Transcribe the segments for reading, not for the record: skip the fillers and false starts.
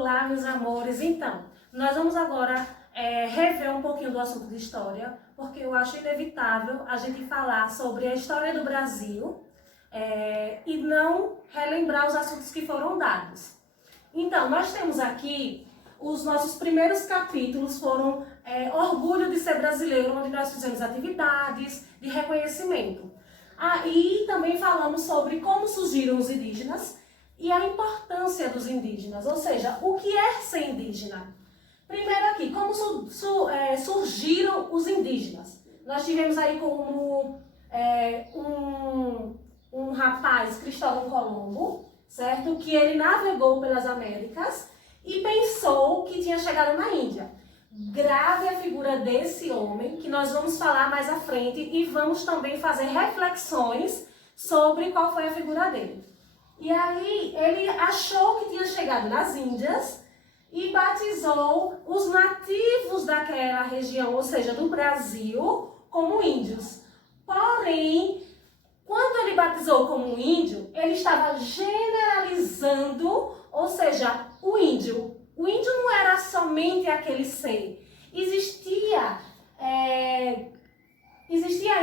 Olá, meus amores. Então, nós vamos agora rever um pouquinho do assunto de história, porque eu acho inevitável a gente falar sobre a história do Brasil e não relembrar os assuntos que foram dados. Então, nós temos aqui os nossos primeiros capítulos, foram Orgulho de Ser Brasileiro, onde nós fizemos atividades de reconhecimento. E também falamos sobre como surgiram os indígenas e a importância dos indígenas, ou seja, o que é ser indígena. Primeiro aqui, como surgiram os indígenas. Nós tivemos aí como um rapaz, Cristóvão Colombo, certo? Que ele navegou pelas Américas e pensou que tinha chegado na Índia. Grave a figura desse homem, que nós vamos falar mais à frente e vamos também fazer reflexões sobre qual foi a figura dele. E aí ele achou que tinha chegado nas Índias e batizou os nativos daquela região, ou seja, do Brasil, como índios. Porém, quando ele batizou como índio, ele estava generalizando, ou seja, o índio. O índio não era somente aquele ser. Existia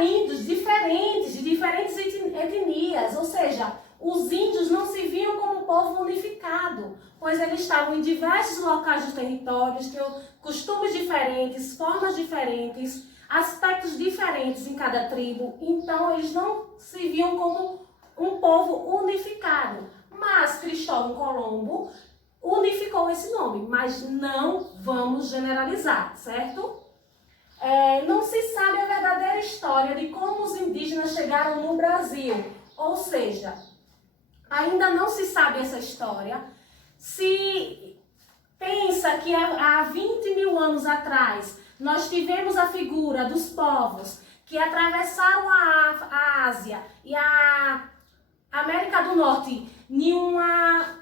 índios diferentes, de diferentes etnias, ou seja, os índios não se viam como um povo unificado, pois eles estavam em diversos locais dos territórios, tinham costumes diferentes, formas diferentes, aspectos diferentes em cada tribo, então eles não se viam como um povo unificado. Mas Cristóvão Colombo unificou esse nome, mas não vamos generalizar, certo? Não se sabe a verdadeira história de como os indígenas chegaram no Brasil, ou seja, ainda não se sabe essa história. Se pensa que há 20 mil anos atrás nós tivemos a figura dos povos que atravessaram a Ásia e a América do Norte em uma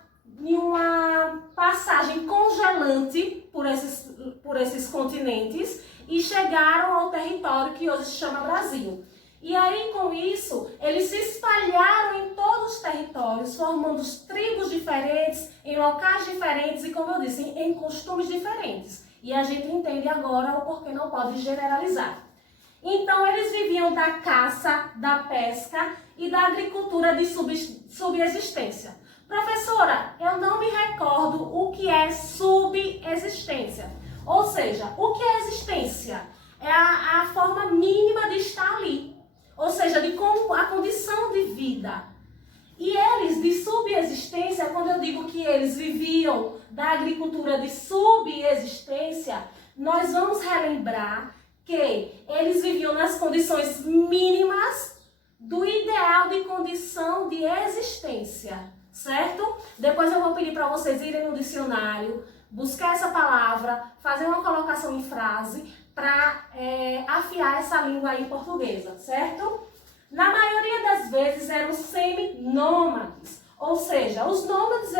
passagem congelante por esses continentes e chegaram ao território que hoje se chama Brasil. E aí, com isso, eles se espalharam em todos os territórios, formando tribos diferentes, em locais diferentes e, como eu disse, em costumes diferentes. E a gente entende agora o porquê não pode generalizar. Então, eles viviam da caça, da pesca e da agricultura de subsistência. Professora, eu não me recordo o que é subsistência. Ou seja, o que é existência? É a forma mínima de estar ali. Ou seja, de como a condição de vida. E eles, de subsistência, quando eu digo que eles viviam da agricultura de subsistência, nós vamos relembrar que eles viviam nas condições mínimas do ideal de condição de existência, certo? Depois eu vou pedir para vocês irem no dicionário, buscar essa palavra, fazer uma colocação em frase para afiar essa língua aí portuguesa, certo? Na maioria das vezes eram seminômades, ou seja, os nômades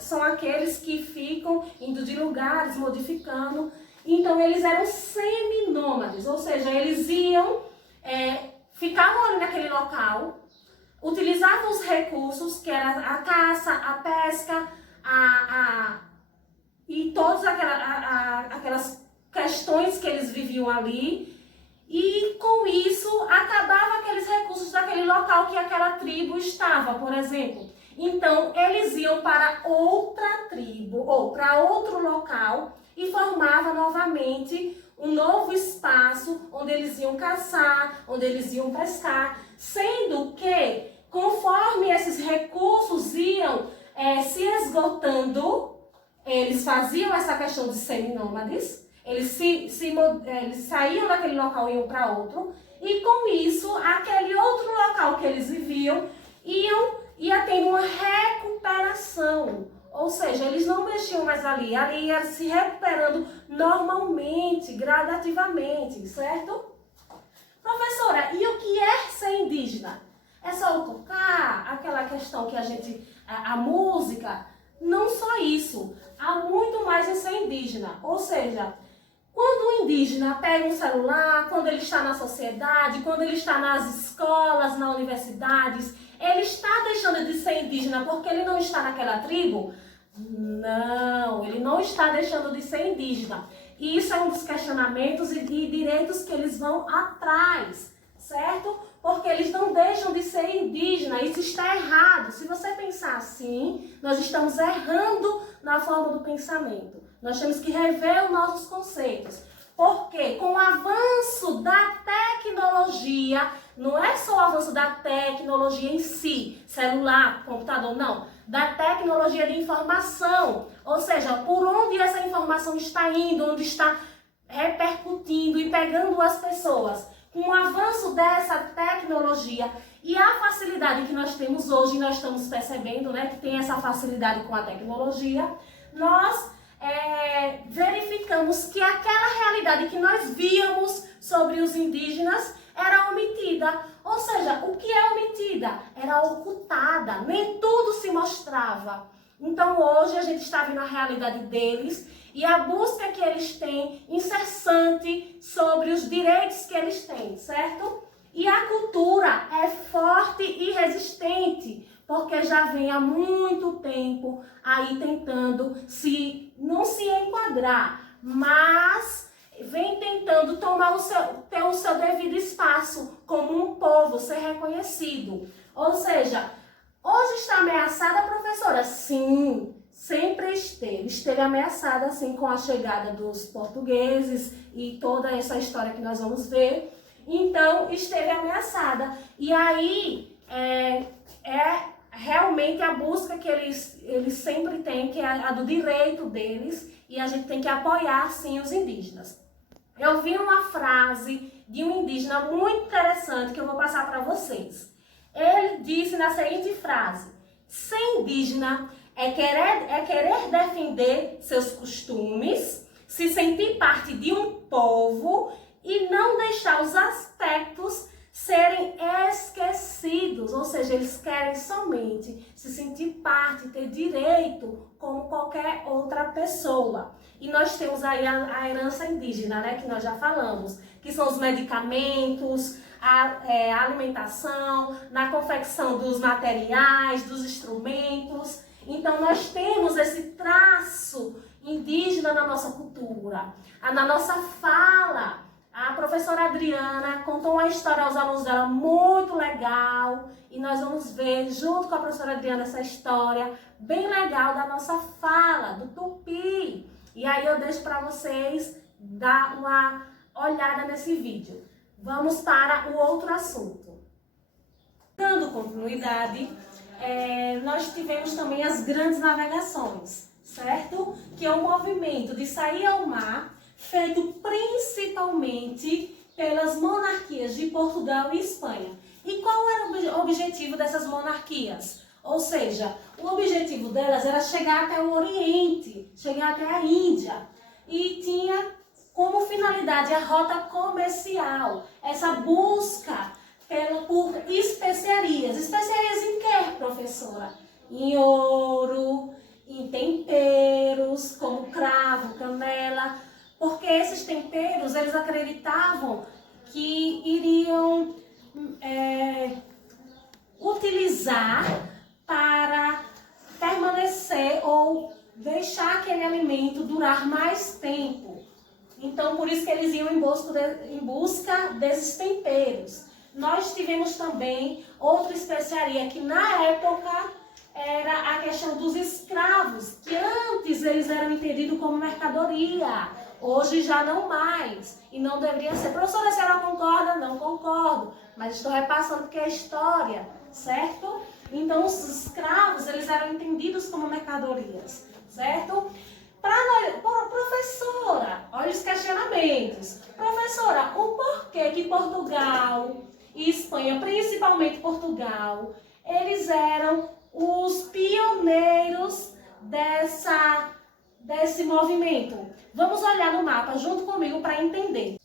são aqueles que ficam indo de lugares, modificando. Então eles eram seminômades, ou seja, eles iam, ficavam ali naquele local, utilizavam os recursos, que era a caça, a pesca, e todas aquelas questões que eles viviam ali, e com isso acabava aqueles recursos daquele local que aquela tribo estava, por exemplo. Então eles iam para outra tribo ou para outro local e formava novamente um novo espaço onde eles iam caçar, onde eles iam pescar, sendo que conforme esses recursos iam se esgotando, eles faziam essa questão de seminômades, eles saíam daquele local e iam para outro, e com isso, aquele outro local que eles viviam ia tendo uma recuperação. Ou seja, eles não mexiam mais ali ia se recuperando normalmente, gradativamente, certo? Professora, e o que é ser indígena? É só tocar, aquela questão que a música? Não só isso, há muito mais em ser indígena. Ou seja, quando o indígena pega um celular, quando ele está na sociedade, quando ele está nas escolas, nas universidades, ele está deixando de ser indígena porque ele não está naquela tribo. Não, ele não está deixando de ser indígena. E isso é um dos questionamentos e direitos que eles vão atrás, certo? Porque eles não deixam de ser indígena. Isso está errado. Se você pensar assim, nós estamos errando na forma do pensamento. Nós temos que rever os nossos conceitos. Porque com o avanço da tecnologia, não é só o avanço da tecnologia em si, celular, computador, não. Da tecnologia de informação. Ou seja, por onde essa informação está indo, onde está repercutindo e pegando as pessoas. Com o avanço dessa tecnologia e a facilidade que nós temos hoje, nós estamos percebendo, né, que tem essa facilidade com a tecnologia, nós verificamos que aquela realidade que nós víamos sobre os indígenas era omitida. Ou seja, o que é omitida? Era ocultada, nem tudo se mostrava. Então hoje a gente está vendo a realidade deles e a busca que eles têm incessante sobre os direitos que eles têm, certo? E a cultura é forte e resistente, porque já vem há muito tempo aí tentando não se enquadrar, mas vem tentando ter o seu devido espaço como um povo, ser reconhecido. Ou seja, hoje está ameaçada a professora? Sim, sempre esteve. Esteve ameaçada, assim, com a chegada dos portugueses e toda essa história que nós vamos ver. Então, esteve ameaçada. E aí, realmente a busca que eles sempre têm, que é a do direito deles, e a gente tem que apoiar, sim, os indígenas. Eu vi uma frase de um indígena muito interessante que eu vou passar para vocês. Ele disse na seguinte frase: ser indígena é querer defender seus costumes, se sentir parte de um povo e não deixar os aspectos serem esquecidos. Ou seja, eles querem somente se sentir parte, ter direito como qualquer outra pessoa. E nós temos aí a herança indígena, né, que nós já falamos, que são os medicamentos, a alimentação, na confecção dos materiais, dos instrumentos. Então nós temos esse traço indígena na nossa cultura, na nossa fala. A professora Adriana contou uma história aos alunos dela muito legal e nós vamos ver junto com a professora Adriana essa história bem legal da nossa fala, do tupi. E aí eu deixo para vocês dar uma olhada nesse vídeo. Vamos para o outro assunto. Dando continuidade, nós tivemos também as grandes navegações, certo? Que é um movimento de sair ao mar feito principalmente pelas monarquias de Portugal e Espanha. E qual era o objetivo dessas monarquias? Ou seja, o objetivo delas era chegar até o Oriente, chegar até a Índia. E tinha como finalidade a rota comercial, essa busca por especiarias. Especiarias em quê, professora? Em ouro, em temperos, como cravo, canela. Porque esses temperos, eles acreditavam que iriam utilizar para permanecer ou deixar aquele alimento durar mais tempo. Então, por isso que eles iam em busca desses temperos. Nós tivemos também outra especiaria que na época era a questão dos escravos, que antes eles eram entendidos como mercadoria. Hoje já não mais, e não deveria ser. Professora, a senhora concorda? Não concordo, mas estou repassando porque é história, certo? Então, os escravos, eles eram entendidos como mercadorias, certo? Professora, olha os questionamentos. Professora, o porquê que Portugal e Espanha, principalmente Portugal, eles eram os pioneiros desse movimento? Vamos olhar no mapa junto comigo para entender.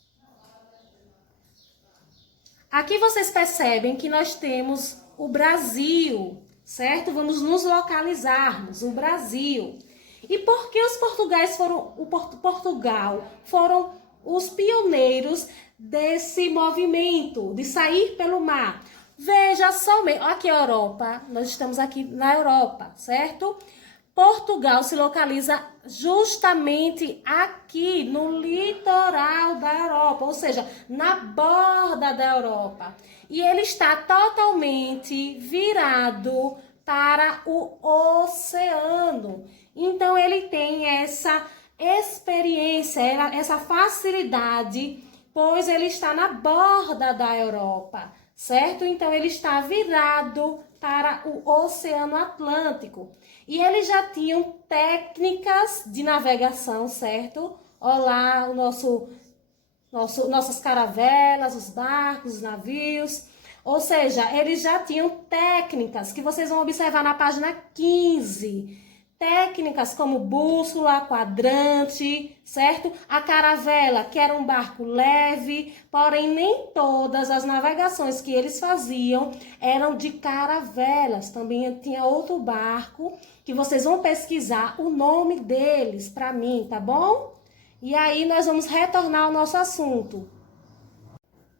Aqui vocês percebem que nós temos o Brasil, certo? Vamos nos localizarmos, o Brasil. E por que Portugal foram os pioneiros desse movimento, de sair pelo mar? Veja somente, aqui a Europa, nós estamos aqui na Europa, certo? Portugal se localiza justamente aqui no litoral da Europa, ou seja, na borda da Europa. E ele está totalmente virado para o oceano. Então ele tem essa experiência, essa facilidade, pois ele está na borda da Europa, certo? Então ele está virado para o Oceano Atlântico. E eles já tinham técnicas de navegação, certo? Olha lá nossas caravelas, os barcos, os navios. Ou seja, eles já tinham técnicas que vocês vão observar na página 15. Técnicas como bússola, quadrante, certo? A caravela, que era um barco leve, porém nem todas as navegações que eles faziam eram de caravelas. Também tinha outro barco que vocês vão pesquisar o nome deles para mim, tá bom? E aí nós vamos retornar ao nosso assunto.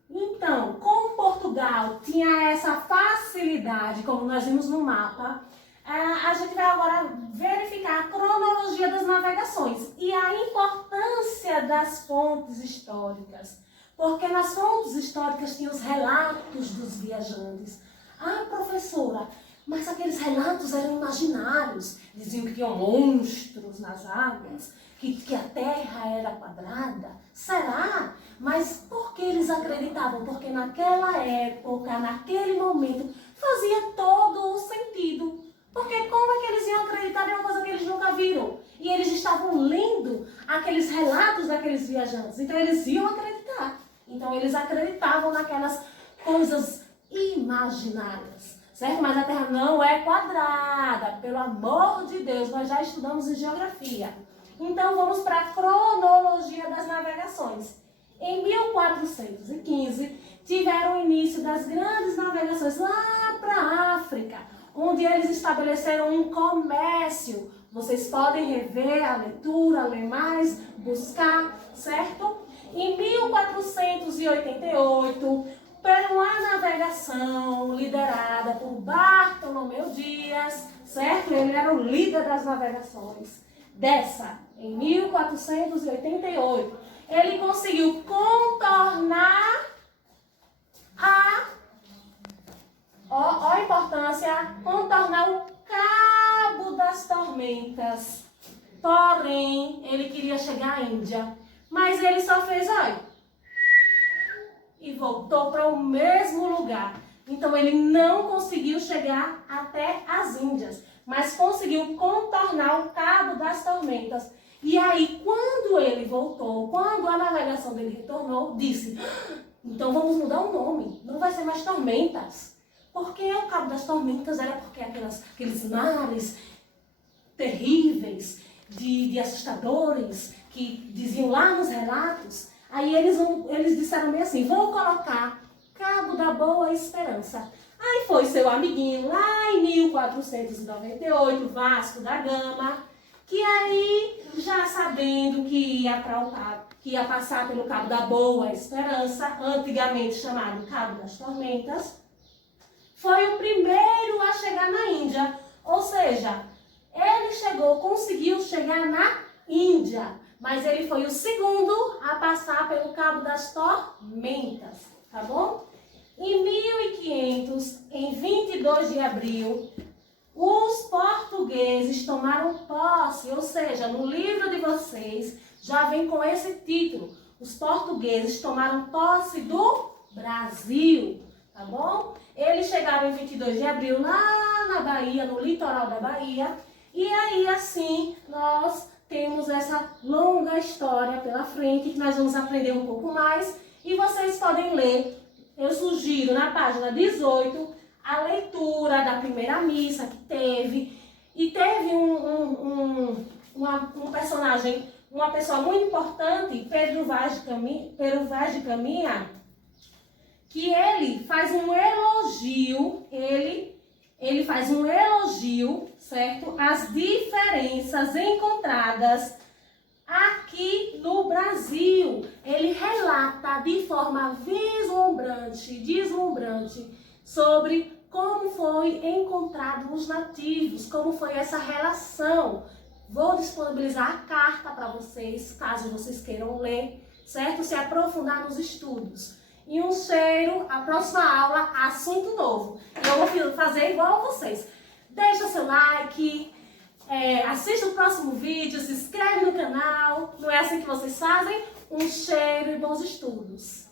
Então, como Portugal tinha essa facilidade, como nós vimos no mapa, a gente vai agora verificar a cronologia das navegações e a importância das fontes históricas. Porque nas fontes históricas tinha os relatos dos viajantes. Ah, professora, mas aqueles relatos eram imaginários. Diziam que tinham monstros nas águas, que a terra era quadrada. Será? Mas por que eles acreditavam? Porque naquela época, naquele momento, fazia todo o sentido. Porque como é que eles iam acreditar em uma coisa que eles nunca viram? E eles estavam lendo aqueles relatos daqueles viajantes. Então eles iam acreditar. Então eles acreditavam naquelas coisas imaginárias. Certo? Mas a Terra não é quadrada. Pelo amor de Deus, nós já estudamos em geografia. Então vamos para a cronologia das navegações. Em 1415, tiveram início das grandes navegações lá para a África, onde eles estabeleceram um comércio. Vocês podem rever a leitura, ler mais, buscar, certo? Em 1488, pela navegação liderada por Bartolomeu Dias, certo? Ele era o líder das navegações. Em 1488, ele conseguiu contornar Ó a importância, contornar o Cabo das Tormentas. Porém, ele queria chegar à Índia. Mas ele só fez, olha, e voltou para o mesmo lugar. Então, ele não conseguiu chegar até as Índias, mas conseguiu contornar o Cabo das Tormentas. E aí, quando ele voltou, quando a navegação dele retornou, disse, então vamos mudar o nome, não vai ser mais Tormentas. Porque o Cabo das Tormentas era porque aqueles mares terríveis, de assustadores, que diziam lá nos relatos. Aí eles disseram bem assim, vou colocar Cabo da Boa Esperança. Aí foi seu amiguinho lá em 1498, Vasco da Gama, que aí, já sabendo que ia passar pelo Cabo da Boa Esperança, antigamente chamado Cabo das Tormentas, foi o primeiro a chegar na Índia. Ou seja, ele conseguiu chegar na Índia, mas ele foi o segundo a passar pelo Cabo das Tormentas, tá bom? Em 1500, em 22 de abril, os portugueses tomaram posse, ou seja, no livro de vocês já vem com esse título. Os portugueses tomaram posse do Brasil, tá bom? Eles chegaram em 22 de abril lá na Bahia, no litoral da Bahia, e aí assim nós temos essa longa história pela frente que nós vamos aprender um pouco mais e vocês podem ler. Eu sugiro na página 18 a leitura da primeira missa que teve. E teve um personagem, uma pessoa muito importante, Pedro Vaz de Caminha, que ele faz um elogio, ele faz um elogio, certo? As diferenças encontradas aqui no Brasil. Ele relata de forma deslumbrante sobre como foi encontrado nos nativos, como foi essa relação. Vou disponibilizar a carta para vocês, caso vocês queiram ler, certo? Se aprofundar nos estudos. E um cheiro, a próxima aula, assunto novo. E eu vou fazer igual a vocês. Deixa seu like, assista o próximo vídeo, se inscreve no canal. Não é assim que vocês fazem? Um cheiro e bons estudos.